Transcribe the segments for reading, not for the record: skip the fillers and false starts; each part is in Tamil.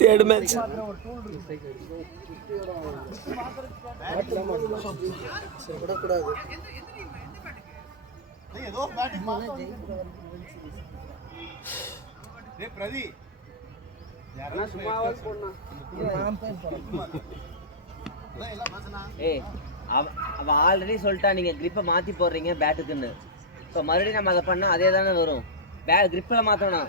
Third match. அவ ஆல்ரெடி சொல்லிட்டா நீங்க கிரிப்பை மாத்தி போடுறீங்க பேட்டுக்குன்னு. இப்போ மறுபடியும் நம்ம அதை பண்ணா அதே தானே வரும். கிரிப்பில் மாற்றணும்.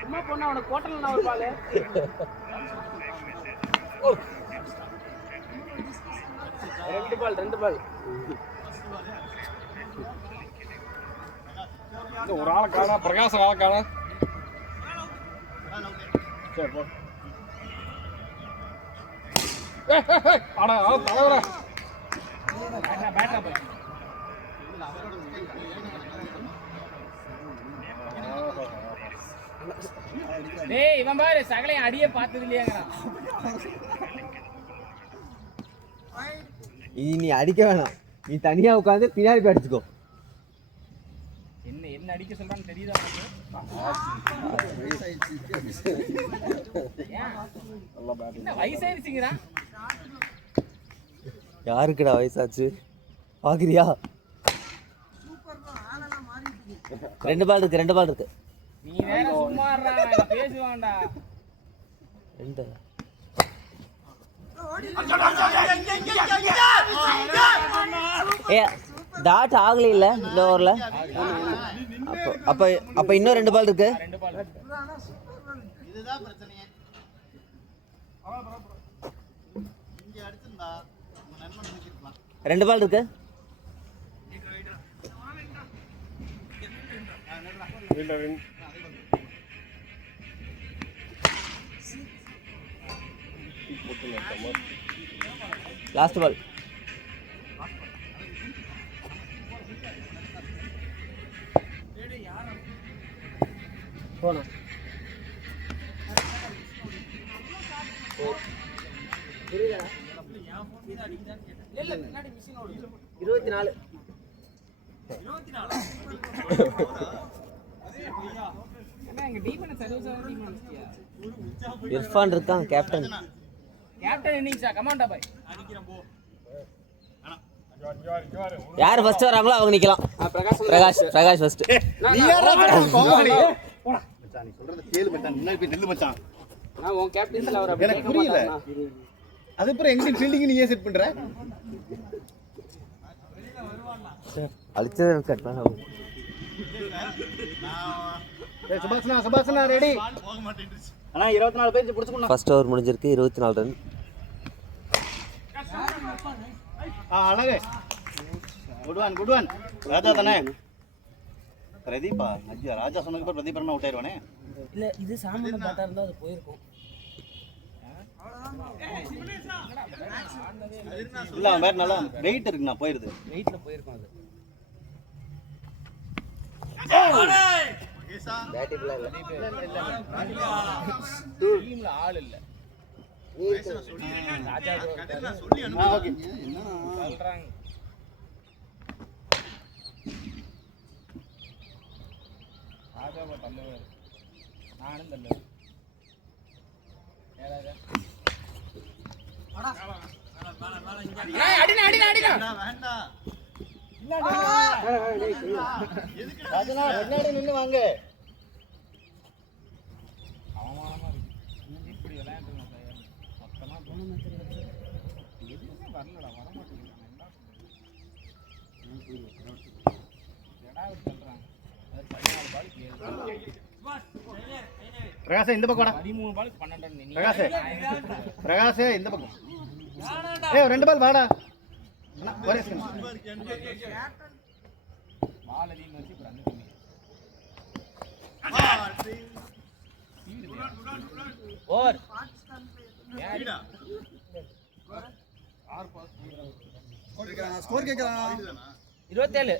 சும்மா பொண்ணு அவனுக்கு கோட்டல நான் ஒரு பால். ரெண்டு பால் ஒரு ஆளை காணா, பிரகாசம் ஆளை காணா. சரி போ. அடா தலைவரா. டேய் இவன் பாரு சகலையும் அடியே பார்த்தது இல்லையாங்கறான். நீ அடிக்க வேணாம், நீ தனியா உட்காந்து பின்னாடி போய் அடிச்சுக்கோ. என்ன அடிக்க சொல்றான்னு தெரியுதா உங்களுக்கு? வயசாயிருச்சுங்கிறா. யாருக்குடா வயசாச்சு பாக்குறியா? 2 பால் இருக்கு. நீ வேற சும்மா பேசுவான்டா. டாட் ஆகல இல்ல இந்த ஓவர்ல. அப்ப இன்னும் 2 பால் இருக்கு. இதுதான் பிரச்சனையே. இங்க அடிச்சிருந்தா உங்க நண்பன் நினைச்சிருக்கலாம். 2 பால் இருக்கு. Last ball. போனா 24. இர்ஃபான் இருக்கான் கேப்டன். இன்னிங்ஸா கமாண்டா பாய். யார் ஃபர்ஸ்ட் வராங்களோ அவங்க நிக்கலாம். பிரகாஷ் ஃபர்ஸ்ட். நீ யாரா கோமாளி? போடா மச்சான், நீ சொல்றத கேளு மச்சான். முன்னாடி போய் நில்லு மச்சான். நான் உன் கேப்டன்ஸ்ல வர அப்படி எனக்கு புரியல. அதுப்புறம் எங்க ஃபீல்டிங் நீ ஏன் செட் பண்ற? அழிச்சது கட் பண்ண. சுபாஷனா ரெடி. அண்ணா 24 பேஜ் புடிச்சுக்கணும். ஃபர்ஸ்ட் ஓவர் முடிஞ்சிருக்கு. 24 ரன். அழகு. Good one. ராஜா தானே? பிரதீபா. ஐயா ராஜா சொன்னதுக்கு அப்புறம் பிரதீப் அண்ணா அவுட் ஆயிருவானே. இல்ல இது சாமன பேட்டா இருந்தா அது போயிருக்கும். இல்ல பேட் நல்லா வெயிட் இருக்குண்ணா, போயிருது. வெயிட்ல போயிருக்கும் அது. பேட்டிப்ல இல்ல. டீம்ல ஆள் இல்ல. ராஜா ஓகே. என்ன சொல்றாங்க? ராஜாவை தள்ளவே நானும் தள்ளுவேன். நின்னு வாங்க. அவமானமா இருக்கு இப்படி விளையாண்டுருங்க சார். மொத்தமா எதுவுமே வரலடா, வரமாட்டேங்குது. சொல்றாங்க 14 பாலுக்கு 7. பிரகாஷ் இந்த பக்கம் 13 பாலுக்கு 12. பிரகாஷ் இந்த பக்கம். ஏய் 2 பால் வாடா. ஒரே பால் அதிகம் வச்சு ரன் கம்மி. ஓவர் ஸ்கோர் கேக்குறானா? 27.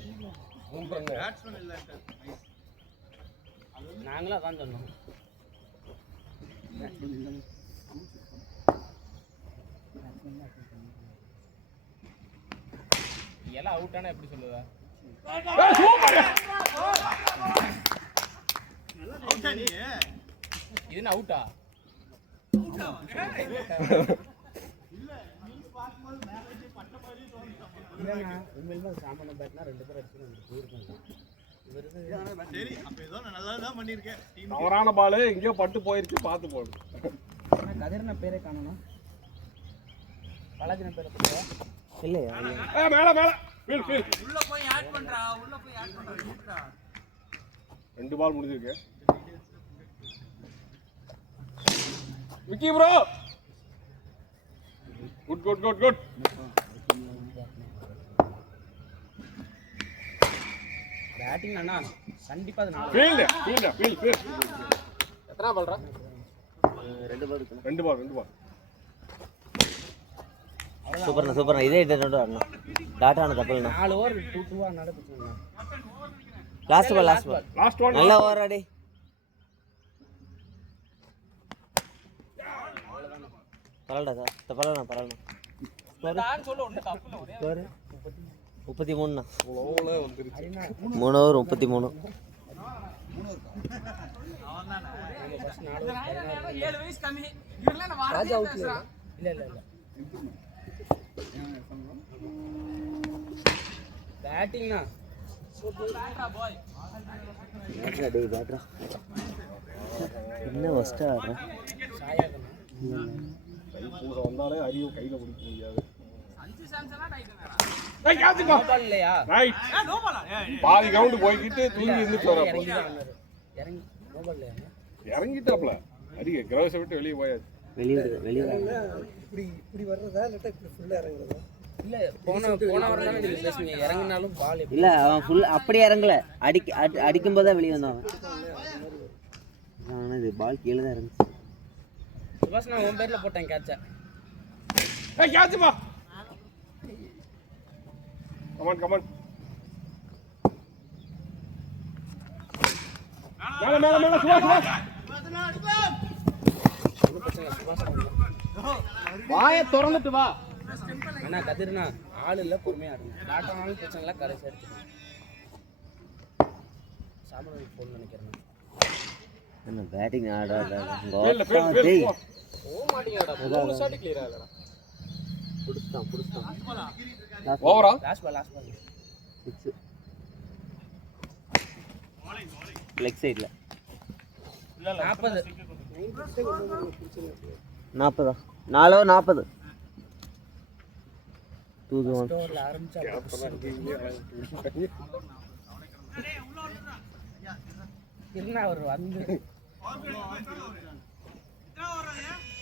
நாங்களும் அதான் சொன்னோம். எல்லாம் அவுட்டானா எப்படி சொல்லுவ? இது என்ன அவுட்டா? தவறான பால் எங்கேயோ பட்டு போயிருச்சு, பார்த்து போடு. கதிரன பேரே காணணும். பலாஜின பேரை போடுவா இல்லையா? மேல மேல ஃபீல் உள்ள போய் ஆட் பண்றா, உள்ள போய் ஆட் பண்றா. 2 பால் முடிஞ்சிருக்கு. Vicky bro, good good good good. Batting அண்ணா கண்டிப்பா அது 4. ஃபீல்ட் எத்தனை பால்றா? 2 பால் இருக்கு. 2 பால். சூப்பர்ண்ணா. இதே இட்டு அண்ணா டாட்டா ஆன தப்பல்ண்ணா. 4 ஓவர் 2-2 நடந்துச்சுண்ணா. Last ball. Last one. நல்ல ஓவர் அடி. பரவாயில்ல சார், பரவாயில்ல. நான் சொல்ல ஒண்ணு தப்புல ஒரே 33ண்ணா. ஓவல வந்துருச்சு. 3 ஓவர் 33. அவன்தானே 7 வயசு கம்மி. இவரெல்லாம் நான் வாரே பேசுறான். இல்ல பேட்டிங்னா சூப்பர் பாய். பேட்ரா என்ன ஃபர்ஸ்ட் ஆடுற சாயாதனா பூச வந்தாலே அறிவு கையில பிடிக்க முடியாது. 5 சான்ஸ்னா டைட்டனரா. ஏய் கேட்சுப்பா. பால் இல்லையா? ரைட். நோ பாலா? பாதி கிரவுண்ட் போய்கிட்டு தூங்கி இருந்துட்டு வரப்போ இறங்கி நோ பால் இல்லையா? இறங்கிட்டாப்ல. அடிக்க கிரவுண்ட விட்டு வெளியே போயாச்சு. வெளியே இப்படி வர்றதா இல்ல இப்படி ஃபுல்லா இறங்குறதா? இல்ல போன வரலாம் நீங்க பேசுங்க. இறங்கினாலும் பால் இல்ல அவன் ஃபுல் அப்படி இறங்கல. அடிக்கும் போது தான் வெளியே வந்தான் அவன். இது பால் கீழே தான் இருந்துச்சு. சுபாஷ் நான் உன் பேர்ல போட்டேன் கேட்சா. ஏய் கேட்சுப்பா. கமான். மேல சுபாஷ். வாயை திறந்துட்டு வா. அண்ணா கதிர்னா ஆள் இல்ல, பொறுமையா இருங்க. டாட்டானாலும் பிரச்சனை இல்ல, கடைசி எடுத்துக்கணும். சாமனுக்கு ஃபோன் நினைக்கிறேன். என்ன பேட்டிங் ஆடாத ஃபீல்ட் போக மாட்டீங்கடா. 3 ஷாட் கிளியர் ஆகலடா. புடிச்சான். ஓவரா? லாஸ்ட் பால் 6 லெக் சைடுல 40. 40 4 2-1. ஓவர்ல ஆரம்பிச்சா இருந்தா அவர் வந்து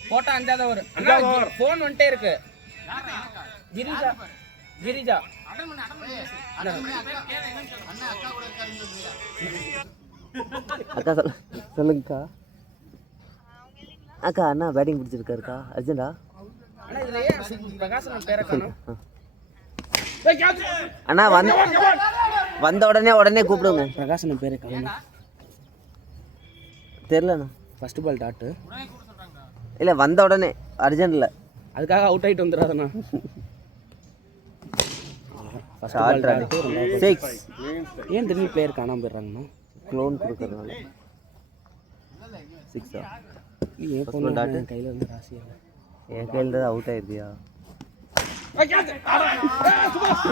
போட்டா 5வது ஓவர். அண்ணா ஃபோன் வந்துட்டே இருக்கு. கிரிஜா அக்கா சொல்லுங்கக்கா. அக்கா அண்ணா பேட்டிங் பிடிச்சிருக்காருக்கா. அர்ஜென்டா அண்ணா இதுல ஏன் பிரகாசன் பேரை காணோம்? ஏய் கேட்ச். அண்ணா வந்த உடனே கூப்பிடுங்க. பிரகாசன் பேரை காணோம். தெரியலண்ணா. ஃபர்ஸ்ட் பால் டாட் இல்லை வந்த உடனே அர்ஜென்ட்ல அதுக்காக அவுட் ஆயிட்டு வந்துடாதண்ணா. ஷார்ட் ரன் 6 ஏன் திரும்பி பிளேயர் காணாம போயிடுறாங்கண்ணா? க்ளோன் கொடுக்கறதுனால 6 ஏன் போன டாட் கையில வந்து ராசியா என் கையில் தான் அவுட் ஆயிருக்கியா? ஏய் கேட்ச். ஏய் சுபாஷ்.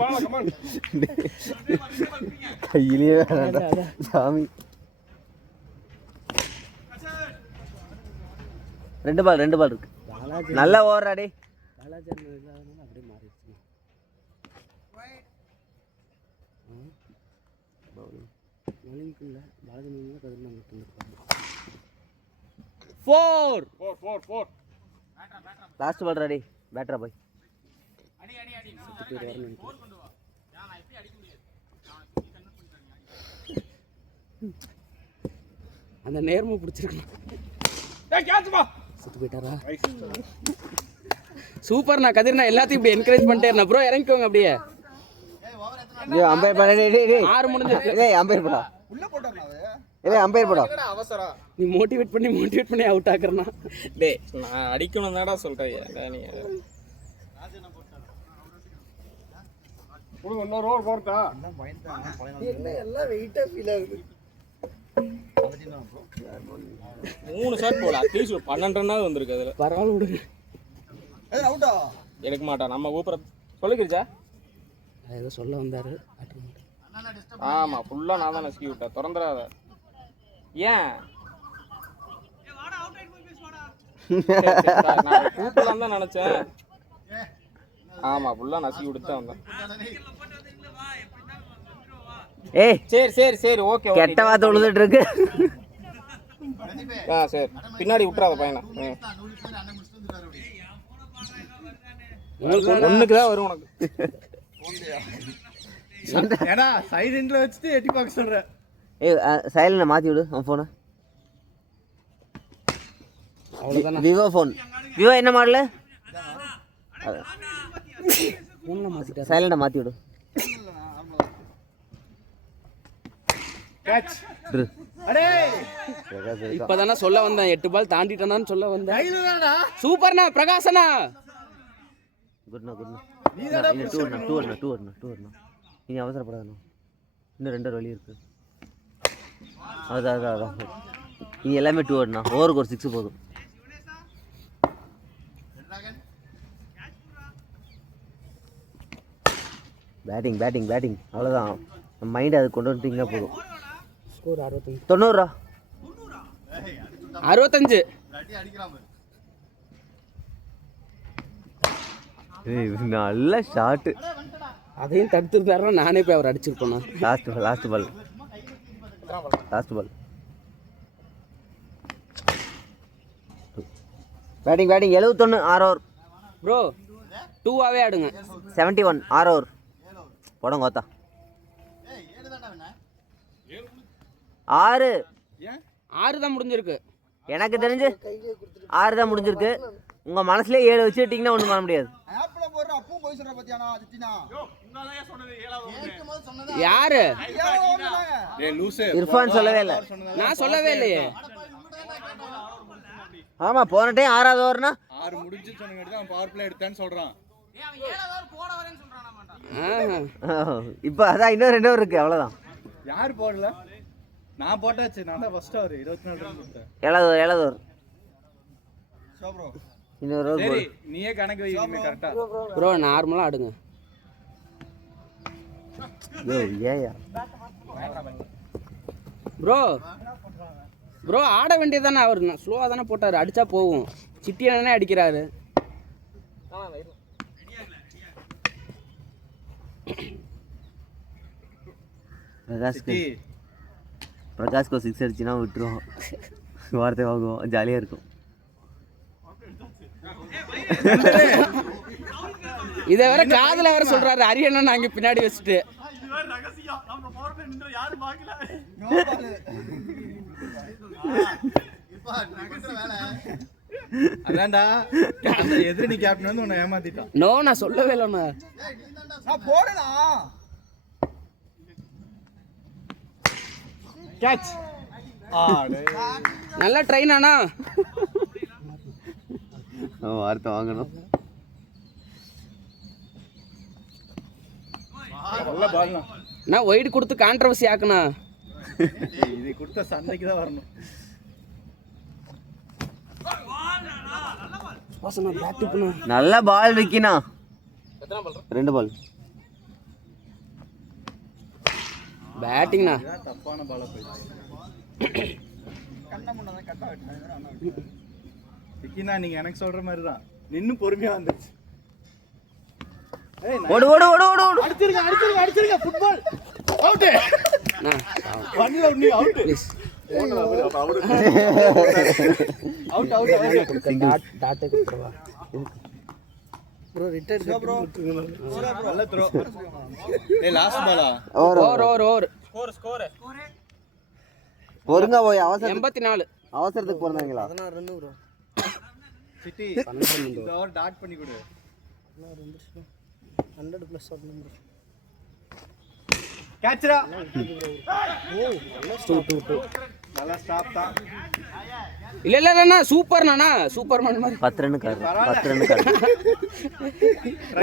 பாலா கமான். கையிலேயே சாமி. 2 பால் இருக்கு. நல்ல ஓவர் அடி. பாலாஜி இல்லாதனால அப்படியே மாறிடுச்சு. மலிங்குள்ள பாலாஜி நீங்க கதிர் நம்ம தந்துருக்காங்க. 4 லாஸ்ட் பால் ரெடி. பேட்டரா போய் அந்த நேர்மை பிடிச்சிருக்கணும். ஏய் கேட்சுப்பா. சுத்து போயிட்டாரா? சூப்பர்ண்ணா கதிர்ண்ணா. எல்லாத்தையும் இப்படி என்கரேஜ் பண்ணிட்டே ப்ரோ. இறங்கிக்கோங்க அப்படியே. அம்பையர் பண்ண 6 முடிஞ்சிருக்கு. ஏய் அம்பையர் போடா. உள்ள போட்டானே அது. இல்லை அம்பையர் போடா. அவசரம். நீ மோட்டிவேட் பண்ணி அவுட் ஆக்குறனா? டேய் நான் அடிக்கணும் தான்டா சொல்றேன். நீ இன்னொரு ஓவர் போறதா என்ன எல்லாம் வெயிட்டா ஃபீல் ஆகுது. 3 ஷாட் போல அட்லீஸ்ட் 12 ரன்னாவது வந்திருக்கு அதுல. பரவாயில்ல விடுங்க. எடுக்க மாட்டான் நம்ம ஊப்பற சொல்லிக்கிருச்சா ஏதோ சொல்ல வந்தாரு. ஆமா ஃபுல்லா நான் தான் நசுக்கி விட்டேன். திறந்துடாத. ஏன் நான் கூப்பிடலாம் தான் நினைச்சேன். ஆமா ஃபுல்லா நசுக்கி விட்டு வந்தேன். ஏய் சரி ஓகே கெட்ட வார்த்தை விழுந்துட்டு இருக்கு. சரி பின்னாடி விட்டுறாத பையனை. உங்களுக்கு ஒண்ணுக்கு தான் வரும் உனக்கு. ஏன்னா சைடு இன்ட்ல வச்சுட்டு எட்டி பார்க்க சொல்றேன். ஏய் சைலண்ட மாத்தி விடு அவன் போனை. அவ்வளவுதானே. Vivo phone. விவோ என்ன மாடல்? ஒண்ணு மாத்திட்டா. சைலண்ட மாத்தி விடு. கேட்ச் அடே இப்பதானே சொல்ல வந்தேன் 8 பால் தாண்டிட்டானான்னு சொல்ல வந்தேன். கையிலடா சூப்பர்ண்ணா பிரகாசனா. குட்னா டூ வரணும். நீ அவசரப்படாதண்ணா. இன்னும் 2 வழி இருக்கு. அதான் நீ எல்லாமே 2 வரணும். ஓவருக்கு ஒரு 6 போதும். பேட்டிங் அவ்வளோதான். மைண்ட் அது கொண்டு வந்துட்டீங்கன்னா போதும். ஸ்கோர் 65. 90 65. நல்ல ஷாட்டு. அதையும் தடுத்துருந்தாருன்னா நானே போய் அவர் அடிச்சிருப்பேன். Last ball batting 71 6 over. Bro 2ஆவே ஆடுங்க. 71 6 ஓவர் போடுங்க. கோத்தா 6 தான் முடிஞ்சிருக்கு. எனக்கு தெரிஞ்சு 6 தான் முடிஞ்சிருக்கு. உங்கள் மனசுலேயே 7 வச்சுட்டிங்கன்னா ஒன்றும் பண்ண முடியாது. யாரு இர்ஃபான் சொல்லவே இல்லை. நான் சொல்லவே இல்லையே. ஆமாம் போன டைம் 6வது ஓவர்னா 6 முடிஞ்சு சொன்னங்க தான் பவர் பிளே எடுத்தேன்னு சொல்றான். இப்போ அதான் இன்னும் 2 ஓவர் இருக்கு. அவ்வளோதான். யார் போடல? நான் போட்டாச்சு. நான் தான் ஃபர்ஸ்ட் ஓவர் 24 ரன் போட்டேன். 7வது ஓவர் இன்னொரு ஓவர் சரி நீயே கணக்கு வைங்க கரெக்ட்டா. ப்ரோ நார்மலா ஆடுங்க. ஏயா ப்ரோ ஆட வேண்டியதானே. அவர் ஸ்லோவாக தானே போட்டார். அடிச்சா போகும். சிட்டியானே அடிக்கிறாரு. பிரகாஷ்க்கு 6 அடிச்சுன்னா விட்டுருவோம். வார்த்தை வாங்குவோம். ஜாலியாக இருக்கும். இதை வேற காதுல வேற சொல்றாரு. அரியண்ணா நாங்க பின்னாடி வச்சுட்டு அதான்டா அந்த எதிரணி கேப்டன் வந்து உன்னை ஏமாத்திட்டான். நோ நான் சொல்லவே இல்லைண்ணா. கேட்ச் நல்லா ட்ரெயின் ஆனா வார்த்தை வாங்கணும். நல்ல பால்னா நான் ஒயிட் கொடுத்து கான்ட்ரவர்சி ஆக்குனா. இது கொடுத்த சண்டைக்கு தான் வரணும். நல்ல பால் விக்கினா. 2 பால் பேட்டிங்னா தப்பான பாலா போயிடுச்சு. விக்கினா நீங்க எனக்கு சொல்ற மாதிரி தான் நின்னு பொறுமையா வந்துருச்சு. ஓடு அடிச்சிருங்க ஃபுட்பால் அவுட். பண்ணல நீ அவுட். ப்ளீஸ் அவுட் டாட்டே கொடுத்துருவா. ப்ரோ ரிட்டர்ன் ப்ரோ நல்ல த்ரோ. ஏய் லாஸ்ட் பாலா? ஓவர் ஸ்கோர் பொறுங்க போய் அவசரம் 84. அவசரத்துக்கு போறாங்களா? 16 ரன் ப்ரோ. சிட்டி இந்த ஓவர் டாட் பண்ணி கொடு. 100 ப்ளஸ் ஆடணும் ப்ரோ. கேட்ச்ரா. ஓ 2 நல்லா ஸ்டாப் தான். இல்ல சூப்பர்ண்ணா. சூப்பர்மேன் மாதிரி 10 run car.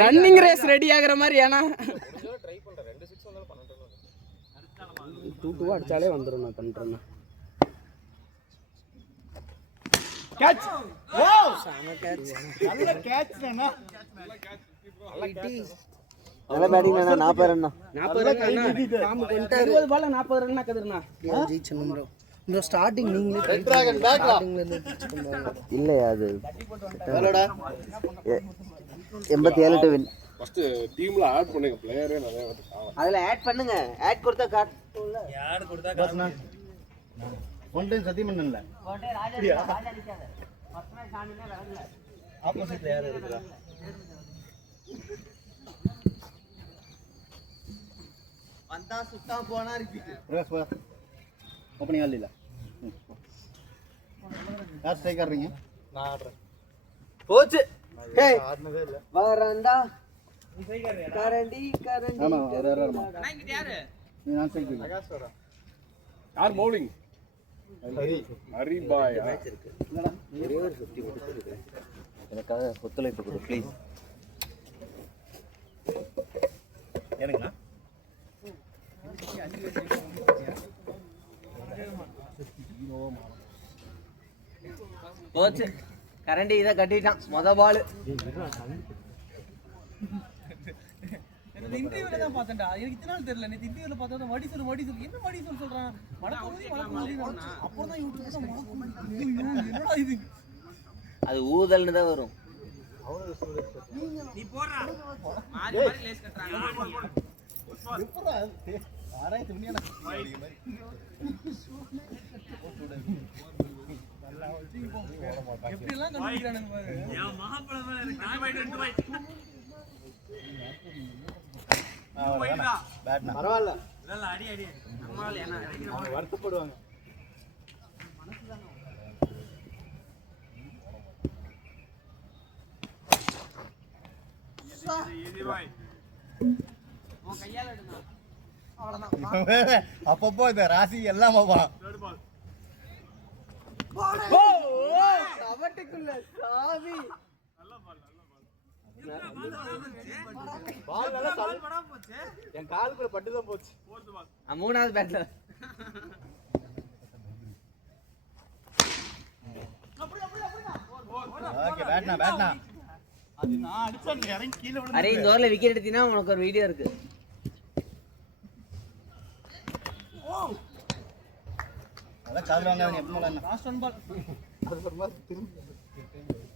Running race ready ஆகுற மாதிரி. ஏன்னா 2-2 அடிச்சாலே வந்துடும் நான் பண்ணுறேன்னா. கேட்ச் வாவ் நல்ல கேட்ச் தானா நல்ல பேட்டிங் தானே 40 ரன் 40 ரன் 20 பால்ல 40 ரன் கதிர்னா ஜெயிச்சணும் ப்ரோ. இந்த ஸ்டார்டிங் நீங்களே ரெட் டிராகன் பேக்ல ஸ்டார்டிங்ல இருந்து பிச் பண்ணுவாங்க. இல்லையா அது ஹலோடா 87 டு வின். ஃபர்ஸ்ட் டீம்ல ஆட் பண்ணுங்க பிளேயரே நிறைய வந்து காணும். அதில் ஆட் பண்ணுங்க. ஆட் கொடுத்தா காட்டும்ல. பஸ்னா ஒன் டைம் சத்தியமன்னன்ல ஆப்போசிட்ல யார் இருக்கா வந்தா சுத்தா போனா ரிப்பீட். ரிவர்ஸ் பாஸ் ஓப்பனிங் ஆல் இல்ல யார் ஸ்ட்ரைக் ஆடுறீங்க நான் ஆடுறேன் போச்சு. டேய் ஆடுனதே இல்ல வரண்டா கரண்டி கரண்டி. ஆமா யார் யார் நீ நான் ஸ்ட்ரைக் இல்ல யார் பவுலிங்? ஹரி பாய். எனக்காக ஒத்துழைப்பு கொடு ப்ளீஸ். எனக்குண்ணா போச்சு. கரண்டி இதை கட்டிட்டான் மொத பால். இன்டர்வியூல தான் பார்த்தேன்டா. எனக்கு இத்தனை நாள் தெரியல. நேத்து இன்டர்வியூல பார்த்தா வடி சொல்லு என்ன வடி சொல்றான். மடக்குமதி அப்புறம் தான் யூடியூப்ல தான் மடக்குமதி. என்னடா இது? அது ஊதல்னு தான் வரும். நீ போறா. மாறி லேஸ் கட்டறாங்க. எப்பறா ஆராய் துணியான எப்படி எல்லாம் கண்டுபிடிக்கிறானுங்க பாரு. யா மகாபல மேல இருக்கு. 2 பை பேட்னா பரவாயில்ல இல்ல அடி நம்மால என்ன அவங்க வருத்தப்படுவாங்க. அப்பப்போ இந்த ராசி எல்லாம் என் காலுக்குள்ள பட்டுதான் போச்சு. மூணாவது பேட்ல ஓகே பேட்னா பேட்னா அது நான் அடிச்சேன் இறங்கி கீழ விழுந்து. அரே இந்த ஓவர்ல விக்கெட் எடுத்தீனா உனக்கு ஒரு வீடியோ இருக்கு. அத கால் வாங்காதீங்க எப்பவும் இல்ல லாஸ்ட் ஒன் பால் அது ஒரு மாதிரி திரும்பி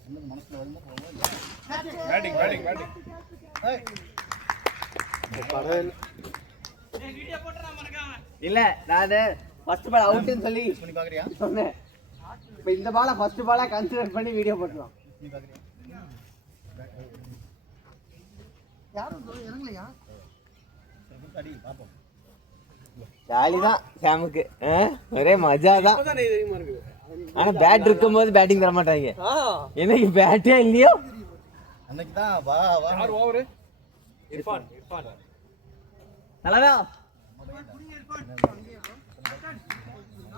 என்ன மனசுல வந்து பேட்டிங் பேட்டிங் பேட்டிங். ஏய் பரவாயில்லை வீடியோ போட்றா மறக்காம. இல்ல நான் ஃபர்ஸ்ட் பால் அவுட்னு சொல்லி பண்ணி பாக்குறியா சொன்னேன். இப்போ இந்த பாலை ஃபர்ஸ்ட் பாலா கன்சிடர் பண்ணி வீடியோ போட்டுறோம். பண்ணி பாக்குறியா யாரும் இறங்கலையா? அடி பாப்போம். ஜாலி தான் சாமுக்கு. ஒரே மஜா தான். ஆனா பேட் இருக்கும்போது பேட்டிங் தர மாட்டாங்க. எனக்கு பேட்டே இல்லையோ அன்னைக்கு தான் வா வா யார் ஓவர்? இர்ஃபான் நல்லதா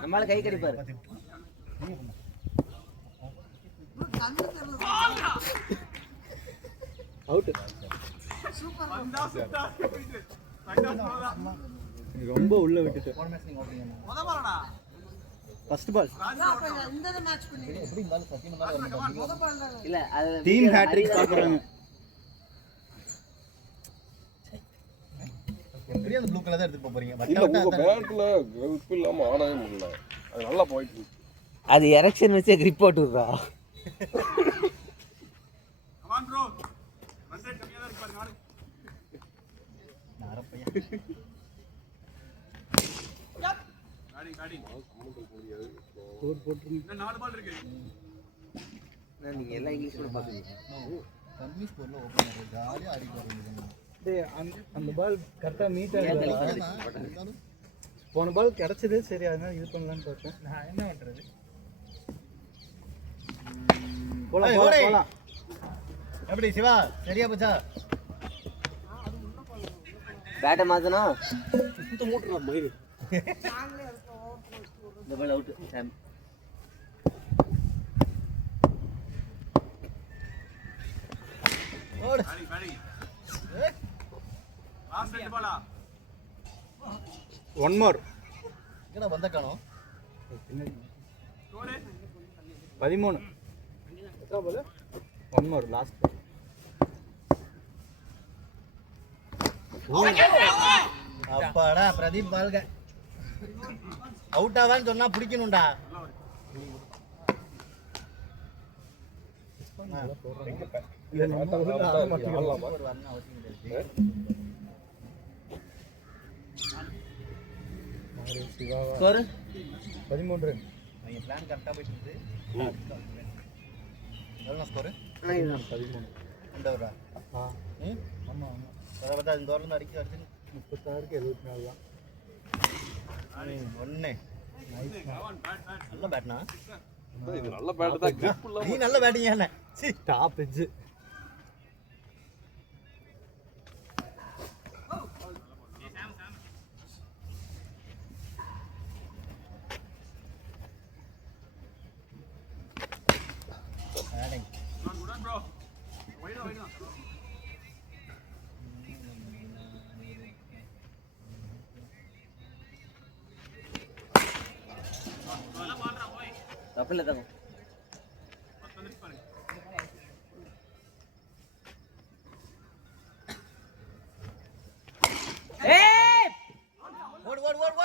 நம்மளால கை கடிப்பாரு. அவுட். ரொம்ப உள்ள விட்டுட்டு போன மேட்ச் நீங்க ஓடுறீங்க முத பாலடா. ஃபர்ஸ்ட் பால் இந்த மேட்ச் பண்ணி எப்படி இருந்தாலும் சத்தியமா தான் வரணும். முத பால்டா. இல்ல அது டீம் ஹேட்ரிக் பாக்குறாங்க. எப்படியும் அந்த ப்ளூ கலர் தான் எடுத்து போறீங்க. இல்ல உங்க பேட்ல grip இல்லாம ஆடவே முடியல. அது நல்லா போயிட்டு இருக்கு. அது எரெக்ஷன் வச்சு grip போட்டு விடுறா. Come on bro. ரன் ரேட் கம்மியா தான் இருக்கு பாருங்க. நாரப்பையா காடி இன்னும் 4 பால் இருக்கு. நீங்க எல்லாம் இங்கிலீஷ் கூட பாக்குறீங்க. கம்மி ஸ்கோர்ல ஓபன் ஆகுது. ஜாலியா ஆடி போறீங்க. டேய் அந்த பால் கரெக்ட்டா மீட் ஆகுது. போன பால் கிடைச்சது சரி அதனால இது பண்ணலாம்னு பார்த்தேன். நான் என்ன பண்றது? போலாம் போலாம். எப்படி சிவா சரியா போச்சா? பேட்டை மாத்தனா இந்த மூட்றா மயிரு. இந்த பால் அவுட் சாம். ஓடு. லாஸ்ட் 2 பாலா. One more. என்னடா வந்த காணோம் 13 எத்தனை பால் 1 more லாஸ்ட் அப்பாடா பிரதீப் பால்க அவுட் ஆவான்னு சொன்னா பிடிக்கணும்டா ஸ்கோர் 13 நீங்க பிளான் கரெக்டா போயிட்டு இருக்கு எவ்வளவு ஸ்கோர் 13 இந்த வரா ஆமா ஆமா அத பார்த்தா இந்த ஓவர்ல அடிச்சு 36க்கு 74 தான் ஒண்ணே நல்ல பேட்னா இது நல்ல பேட் தான் grip நீ நல்ல பேட்டிங் என்ன சி டாப் எட்ஜ் பேட்டிங் தப்பில்லை தாங்க ஓடு ஓடு ஓடு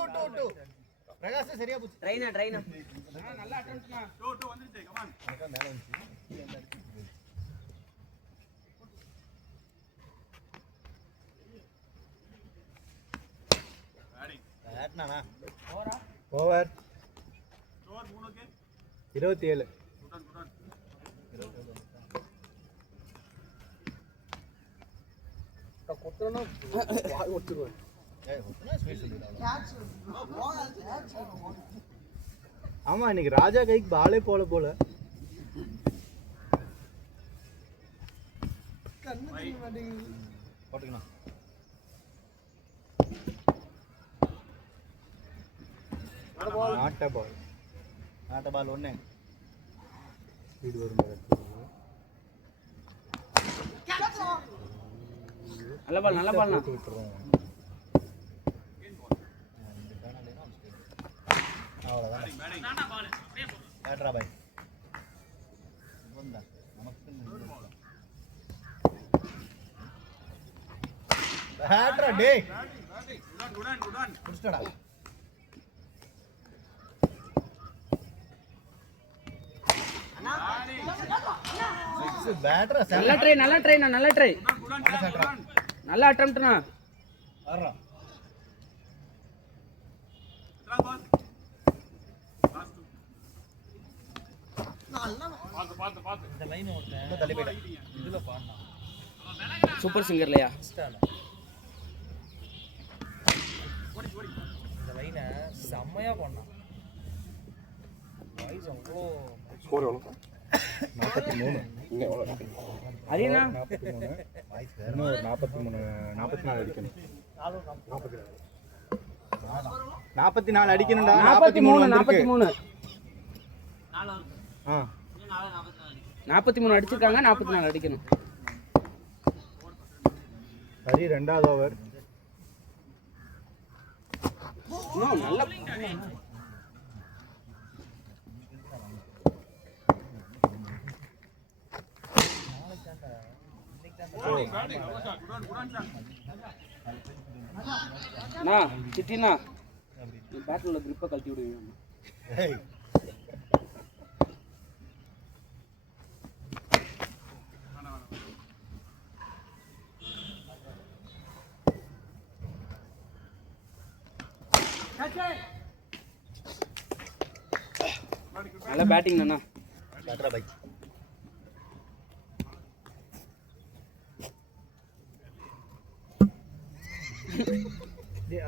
ஓடு டூ பிரகாஷ் சரியா போச்சு ட்ரைனா பேட்னானா ஓவர் 27 ஆமா இன்னைக்கு ராஜா கைக்கு பாலே போல போட்டுக்கணும் நாட்ட பால் ஒண்ணு வீடு வரும் நல்ல பால்ண்ணா அவ்வளோதான் பேட்ரா பாய் நமக்கு பேட்ரா டே முடிச்சிட்டடா பேட்ரா நல்ல ட்ரை நல்ல அட்டம்ப்ட்ண்ணா வர்றா தள்ளி போயிட்டேன் சூப்பர் சிங்கர்லையா இந்த லைனை செம்மையா பண்ணான் வாய்ஸ் அவ்வளோ ஸ்கோர் எவ்வளோ 43 இங்கே எவ்வளோ அரியண்ணா 43 இன்னும் ஒரு 44 அடிக்கணும் 44 அடிக்கணும்டா 43 ஆ 43 அடிச்சிருக்காங்க 44 அடிக்கணும் சரி ரெண்டாவது ஓவர் நல்ல சிட்டினா பேட்டில் உள்ள கிரிப்பை கழட்டி விடுவீங்க நல்ல பேட்டிங் அண்ணா பேட்ரா பாய்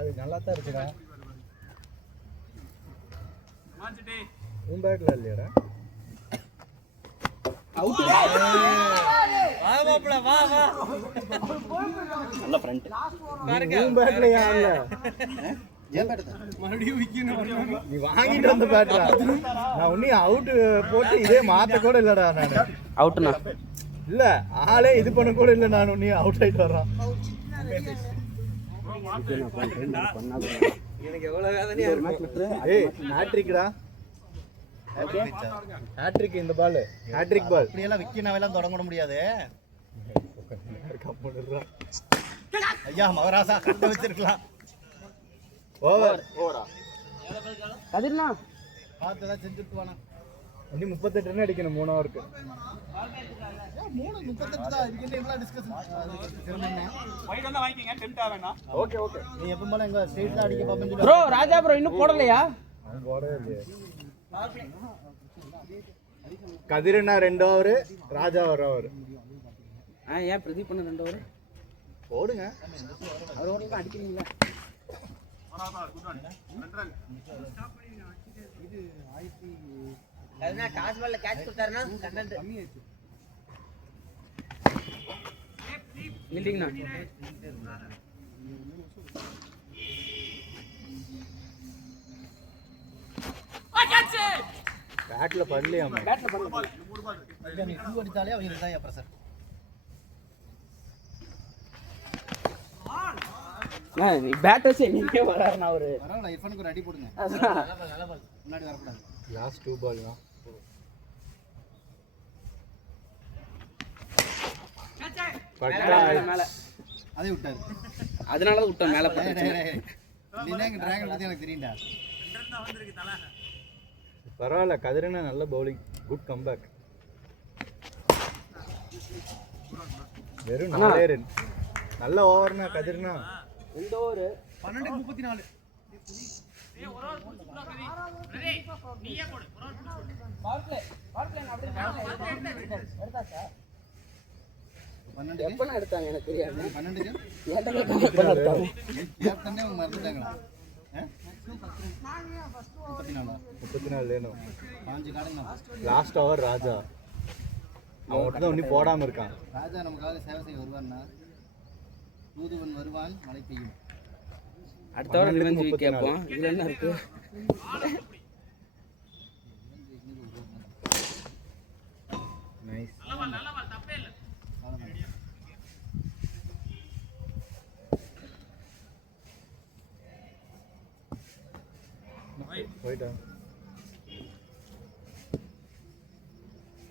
அது நல்லா தான் இருக்குடா உன் பேட்டில் இல்லையாடா நல்ல ஃப்ரண்ட் உன் பேட்டில் ஏன் இல்லை நீ வாங்கிட்டு வந்த பேட்டரா நான் உன்னையும் அவுட்டு போட்டு இதே மாத்த கூட இல்லடா நான் அவுட்டுண்ணா இல்ல ஆளே இது பண்ண கூட இல்லை நான் உன்னையும் அவுட் ஆயிட்டு வர்றான் எனக்கு எவ்வளவு வேதனையா இருக்கு. ஏய் ஹேட்ரிக்டா. ஹேட்ரிக் இந்த பால். ஹேட்ரிக் பால். இப்படி எல்லாம் விக்கினாவெல்லாம் தொடங்க முடியாது. ஐயா மகராசா கட்ட வச்சிருக்கலாம். ஓவர். கதிர்னா பார்த்து தான் செஞ்சுட்டு வானா. இன்னி 38 ரன் அடிக்கணும் 3 ஓவருக்கு. 38 தான். இதுக்கு என்ன டிஸ்கஷன்? வைட் வந்தா வாங்கிங்க டெம்ட் ஆவேனா. Okay okay. நீ எப்பவும் போல எங்க ஸ்ட்ரைட்ல அடிக்க பாப்பேன்னு சொல்லு. ப்ரோ ராஜா ப்ரோ இன்னும் போடலையா? அவன் போடவே இல்லையே. கதிரனா 2 ஓவர், ராஜா 1 ஓவர். ஏன் பிரதீப் பண்ண 2 ஓவர் போடுங்க. அவர் ஓவர் அடிக்கிறீங்களா? அதுனா டாஸ் பால்ல கேட்ச் கொடுத்தாருன்னா கண்டென்ட் இல்லீங்கண்ணா. பேட்ல பண்ணலையாமா? பேட்ல பண்ணல. இல்ல நீ 2 அடிச்சாலே அவங்க தான் பிரஷர். நீ பேட் வச்சு எங்கேயே வராருண்ணா அவரு. பரவாயில்ல இர்ஃபானுக்கு ஒரு அடி போடுங்க. முன்னாடி வரக்கூடாது. லாஸ்ட் 2 பால் தான். மேல அதே விட்டாரு. அதனால தான் விட்டேன் மேல போட்டு. நீங்க டிராகன் பத்தி எனக்கு தெரியும்டா. பரவாயில்ல கதிரனா நல்ல பவுலிங். Good comeback. வெறும் 4 ரன். நல்ல ஓவர்னா கதிரனா. 2 ஓவர் 12:34. எப்பனா எடுத்தாங்க எனக்கு தெரியாது. 12 ஏன்டா எப்பனா எடுத்தாங்க? ஏத்தனே மறந்துட்டாங்களா? 34 வேணும். 5 காடுங்க. லாஸ்ட் ஓவர் ராஜா. அவன் மட்டும் தான் இன்னும் போடாம இருக்கான். ராஜா நமக்காக சேவை செய்ய வருவான்னா தூதுவன் வருவான் மழை பெய்யும். அடுத்த வாரம் ரிவெஞ்ச் கேட்போம். இதுல என்ன இருக்கு? நைஸ். போய்டா.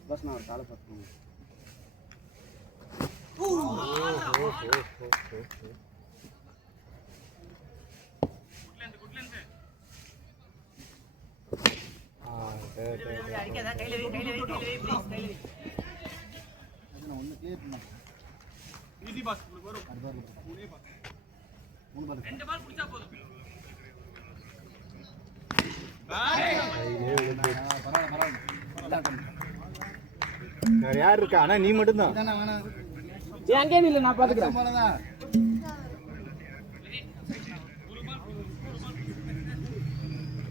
பஸ் நான் ஒரு காலை பார்த்துக்கோங்க. ஒன்னு கிளியர் பண்ணு. ஈஸி பாஸ் உங்களுக்கு வரும். மூணே பாஸ். 3 பால். 2 பால் புடிச்சா போதும். வேற யார் இருக்கா? ஆனா நீ மட்டும் தான். அங்கே நில்ல நான் பாத்துக்கிறேன்.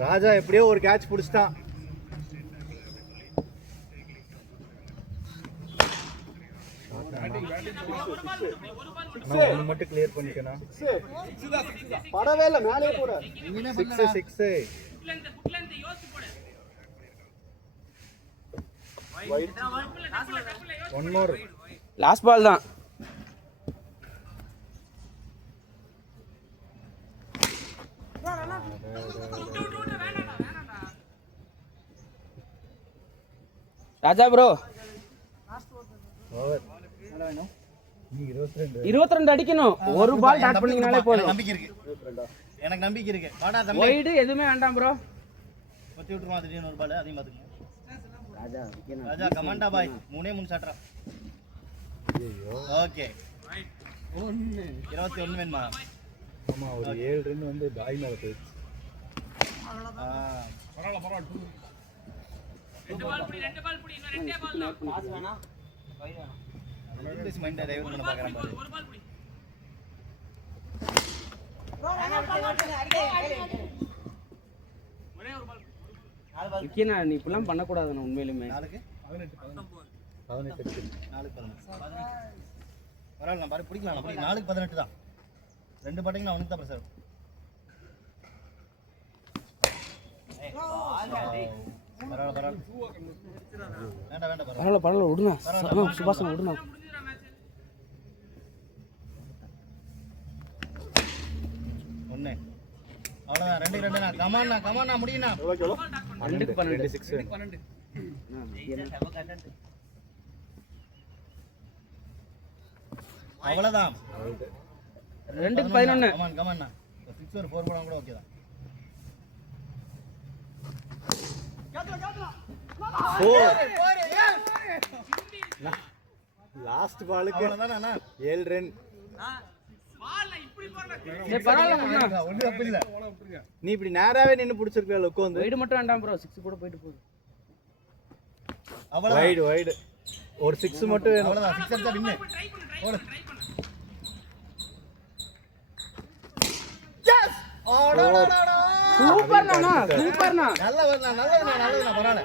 ராஜா எப்படியோ ஒரு கேட்ச் புடிச்சிட்டான். ஒன்னு மட்டும் கிளியர் பண்ணிக்கணும். படவே இல்ல மேலே போற. 6 ஒன் மோர். லாஸ்ட் பால் தான். ராஜா ப்ரோ ஓவர். நீ 22 அடிக்கணும். ஒரு பால் டாட் பண்ணீங்கனாலே போதும். நம்பிக்கை இருக்கு. எனக்கு நம்பிக்கை இருக்கு. வாடா தம்பி. வைடு எதுவுமே வேண்டாம் ப்ரோ. பத்தி விட்டுருமா திடீர்னு ஒரு பால் அதையும் பாத்துங்க. ராஜா கமாண்டா பாய் 3 ஷாட்ரா. ஐயோ ஓகே 21 வேணுமா? ஆமா ஒரு 7 ரன் வந்து பாய் மேல போயிடுச்சு. பரவாயில்ல. 2 பால் புடி இன்னும் 2 பால் தான். பாஸ் வேணா வைட் வேணா. இங்கிலீஷ் மைண்ட டைவர்ட் பண்ண பார்க்கறேன் பாரு. ஒரு பால் புடி. ஒரே ஒரு பால். விக்கினா நீ இப்பலாம் பண்ண கூடாதுண்ணா உண்மையிலுமே. 4க்கு 18 அடிச்சு 4க்கு 18. பரவாயில்ல நான் பாரு பிடிக்கலாம். அப்படி 4க்கு 18 தான். 2 பாட்டிங்க அவனுக்கு தான் பிரஷர். பரவாயில்ல. வேண்டாம் பரவாயில்ல விடுங்க. சுபாஷன் விடுங்க. ஒண்ணு அவ்வளவுதான் 2-2 கமான்னா முடியும்ண்ணா. எவ்வளோ 2 6 அவ்வளவுதான். 2-11. கமான்னா 6 ஒரு 4 போனா கூட ஓகே தான். லாஸ்ட் பாலுக்கு 7 ரன். சரி பரவாயில்ல ஒண்ணு தப்பு இல்ல. நீ இப்படி நேராவே நின்னு புடிச்சிருக்கல உட்கார்ந்து. வைடு மட்டும் வேண்டாம் ப்ரோ 6 கூட போயிட்டு போகுது அவ்வளவுதான். வைடு ஒரு 6 மட்டும் வேணும். அவ்வளவுதான் 6 அடிச்சா வின்னு. ஓடு. எஸ்! ஓடடடடா! சூப்பர்ண்ணா சூப்பர்ண்ணா நல்லதுண்ணா பரவாயில்ல.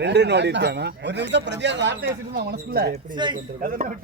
2 ரன் ஓடி இருக்கானா? ஒரு நிமிஷம் பிரதியா வார்த்தை வச்சிருந்தா மனசுக்குள்ள எப்படி